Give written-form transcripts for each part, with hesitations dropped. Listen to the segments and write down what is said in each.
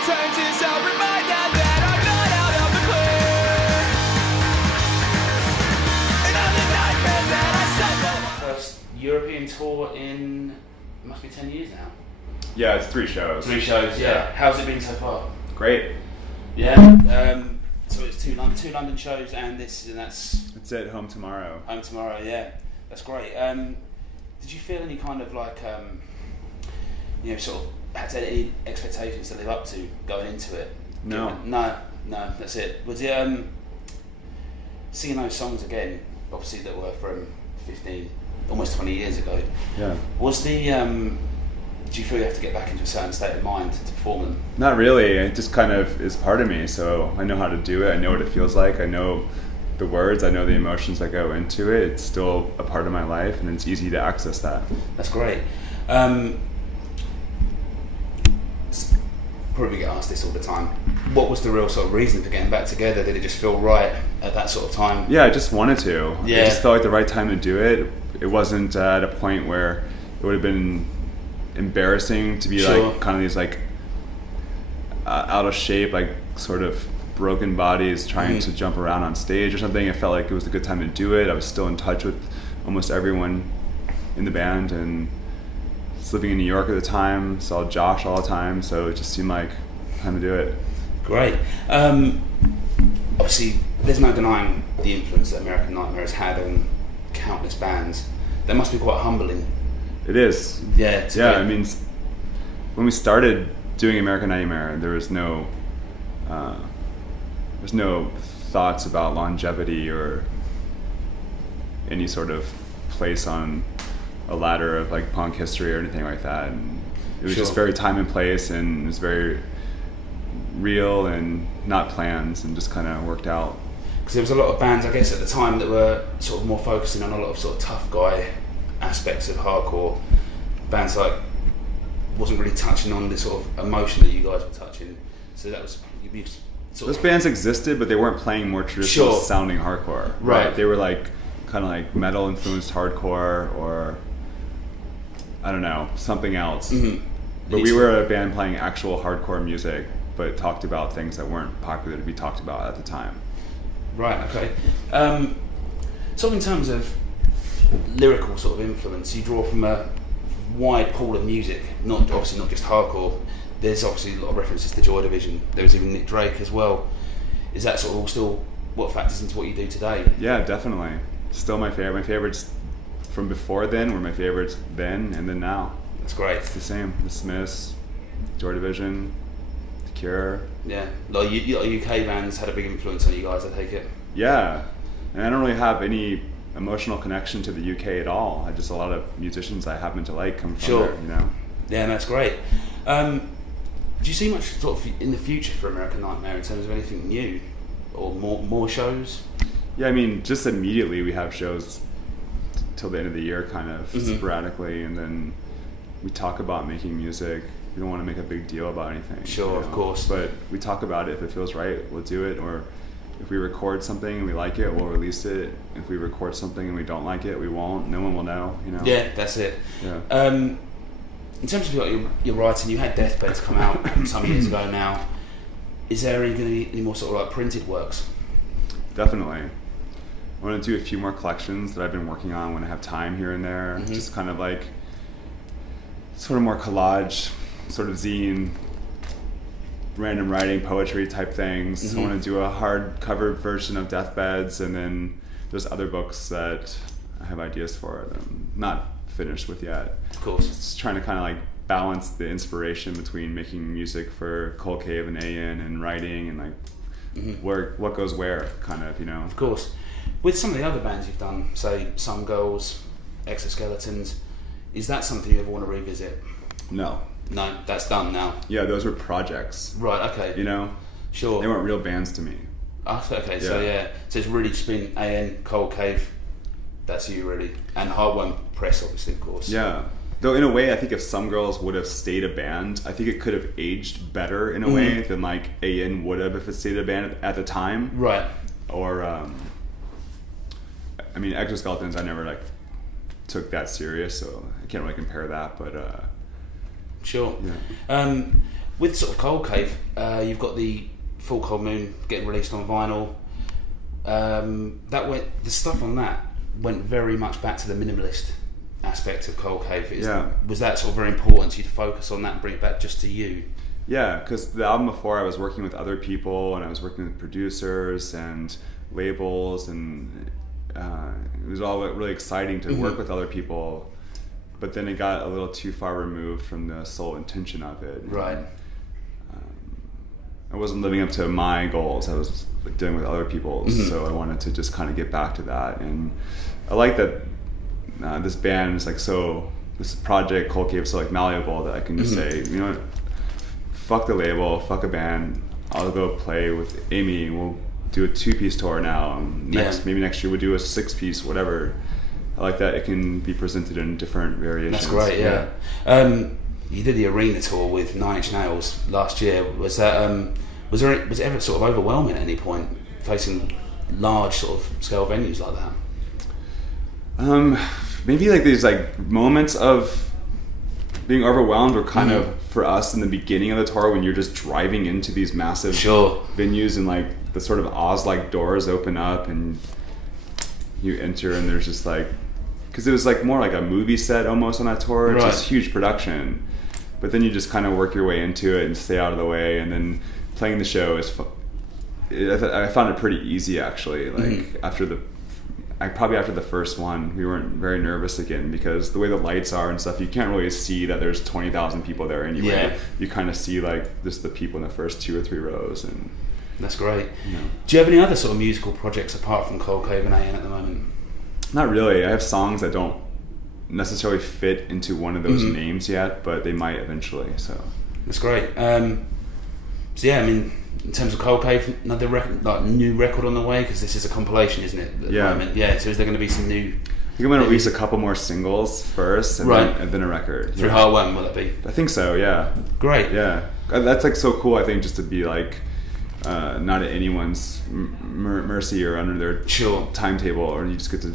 return to self-reminder that I'm not out of the clear. And all the nightmares that I suffer. First European tour in, it must be 10 years now. Yeah, it's 3 shows. 3 shows, yeah. How's it been so far? Great. Yeah. So it's two London shows, and that's it. Home tomorrow. Home tomorrow. Yeah, that's great. Did you feel any kind of like, sort of had any expectations to live up to going into it? No. No. That's it. Was it singing those songs again? Obviously, that were from 15, almost 20 years ago. Yeah. Was the do you feel you have to get back into a certain state of mind to perform them? Not really. It just kind of is part of me. So I know how to do it. I know what it feels like. I know the words. I know the emotions that go into it. It's still a part of my life, and it's easy to access that. That's great. Probably get asked this all the time. What was the real sort of reason for getting back together? Did it just feel right at that sort of time? Yeah, I just wanted to. Yeah. It just felt like the right time to do it. It wasn't at a point where it would have been embarrassing to be Sure. like kind of these like out of shape, like sort of broken bodies trying to jump around on stage or something. It felt like it was a good time to do it. I was still in touch with almost everyone in the band, and was living in New York at the time, saw Josh all the time, so it just seemed like time to do it. Great. Obviously, there's no denying the influence that American Nightmare has had on countless bands. That must be quite humbling. It is. Yeah. Yeah, I mean, when we started doing American Nightmare, there's no thoughts about longevity or any sort of place on a ladder of like punk history or anything like that. And it was just very time and place, and it was very real and not plans, and just kind of worked out. Because there was a lot of bands, I guess, at the time that were sort of more focusing on a lot of sort of tough guy aspects of hardcore. Bands like wasn't really touching on the sort of emotion that you guys were touching. So that was Those bands existed, but they weren't playing more traditional sounding hardcore. Right. They were like kind of like metal influenced hardcore, or I don't know, something else. Mm-hmm. But we were a band playing actual hardcore music, but talked about things that weren't popular to be talked about at the time. Right. Okay. So in terms of lyrical sort of influence, you draw from a wide pool of music, not just hardcore. There's obviously a lot of references to Joy Division. There was even Nick Drake as well. Is that sort of all still what factors into what you do today? Yeah, definitely. Still my favorite. My favorites from before then were my favorites then and then now. That's great. It's the same. The Smiths, Joy Division, The Cure. Yeah, like UK bands had a big influence on you guys, I take it. Yeah, and I don't really have any emotional connection to the UK at all. I just, a lot of musicians I happen to like come from there, you know. Yeah, that's great. Do you see much sort of in the future for American Nightmare in terms of anything new or more shows? Yeah, I mean, just immediately we have shows till the end of the year, kind of sporadically, and then we talk about making music. We don't want to make a big deal about anything. Sure, of course. But we talk about it. If it feels right, we'll do it. Or if we record something and we like it, we'll release it. If we record something and we don't like it, we won't. No one will know, you know. Yeah, that's it. Yeah. In terms of your writing, you had Deathbeds come out some years ago now. Is there going to be any more sort of like printed works? Definitely. I want to do a few more collections that I've been working on when I have time here and there. Mm-hmm. Just kind of like sort of more collage, sort of zine, random writing, poetry type things. Mm-hmm. I want to do a hardcover version of Deathbeds, and then there's other books that I have ideas for that I'm not finished with yet. Of course. Just trying to kind of like balance the inspiration between making music for Cold Cave and AN and writing and like what goes where, kind of, you know. Of course. With some of the other bands you've done, say Some Girls, Exoskeletons, is that something you ever want to revisit? No. No, that's done now. Yeah, those were projects. Right, okay. You know? Sure. They weren't real bands to me. Oh, okay, so yeah. So it's really just been AN, Cold Cave, that's you really. And Hardworm Press, obviously, of course. Yeah. Though in a way, I think if Some Girls would have stayed a band, I think it could have aged better in a way than like AN would have if it stayed a band at the time. Right. Or, I mean, Exoskeletons, I never like took that serious, so I can't really compare that. But Sure. Yeah. With sort of Cold Cave, you've got the Full Cold Moon getting released on vinyl. The stuff on that went very much back to the minimalist aspect of Cold Cave. Was that sort of very important to you to focus on that and bring it back just to you? Yeah, because the album before I was working with other people and I was working with producers and labels, and it was all really exciting to work with other people, but then it got a little too far removed from the sole intention of it. Right. I wasn't living up to my goals. I was like dealing with other people's, so I wanted to just kind of get back to that. And I like that this band is like this project Cold Cave is so like malleable that I can just say, you know what, fuck the label, fuck a band. I'll go play with Amy. We'll do a 2-piece tour now. Maybe next year we'll do a 6-piece, whatever. I like that it can be presented in different variations. That's great. Yeah. You did the arena tour with 9 Inch Nails last year. Was it ever sort of overwhelming at any point facing large sort of scale venues like that? Maybe like these like moments of being overwhelmed were kind of for us in the beginning of the tour when you're just driving into these massive venues and like the sort of Oz-like doors open up and you enter and there's just like, because it was like more like a movie set almost on that tour. It's just huge production, but then you just kind of work your way into it and stay out of the way, and then playing the show is I found it pretty easy actually. Like after the first one we weren't very nervous again, because the way the lights are and stuff, you can't really see that there's 20,000 people there anyway. You kind of see like just the people in the first 2 or 3 rows, and that's great. Do you have any other sort of musical projects apart from Cold Cave and AN at the moment? Not really. I have songs that don't necessarily fit into one of those names yet, but they might eventually. So that's great. So yeah, I mean, in terms of Cold Cave, another new record on the way, because this is a compilation, isn't it? At the moment? Yeah. So is there going to be some new? I think I'm going to release a couple more singles first, and then a record. Through Heart One, will it be? I think so. Yeah. Great. Yeah, that's like so cool. I think just to be like not at anyone's mercy or under their timetable, or you just get to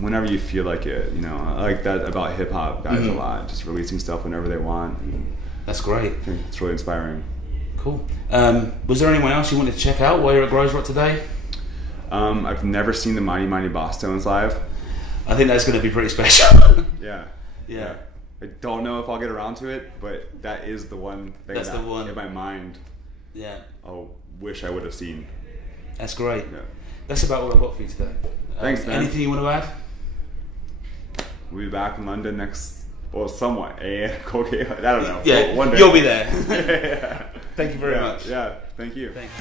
whenever you feel like it. You know, I like that about hip hop guys a lot. Just releasing stuff whenever they want. That's great. I think it's really inspiring. Cool. Was there anyone else you wanted to check out while you're at Groezrock today? I've never seen the Mighty Mighty Boss Tones live. I think that's going to be pretty special. Yeah. I don't know if I'll get around to it, but that is the one thing that's the one in my mind. Yeah. I wish I would have seen. That's great. Yeah. That's about all I've got for you today. Thanks, man. Anything you want to add? We'll be back in London next, somewhat. Cold Cave. I don't know. Yeah, one day. You'll be there. Thank you very much. Yeah, thank you. Thanks.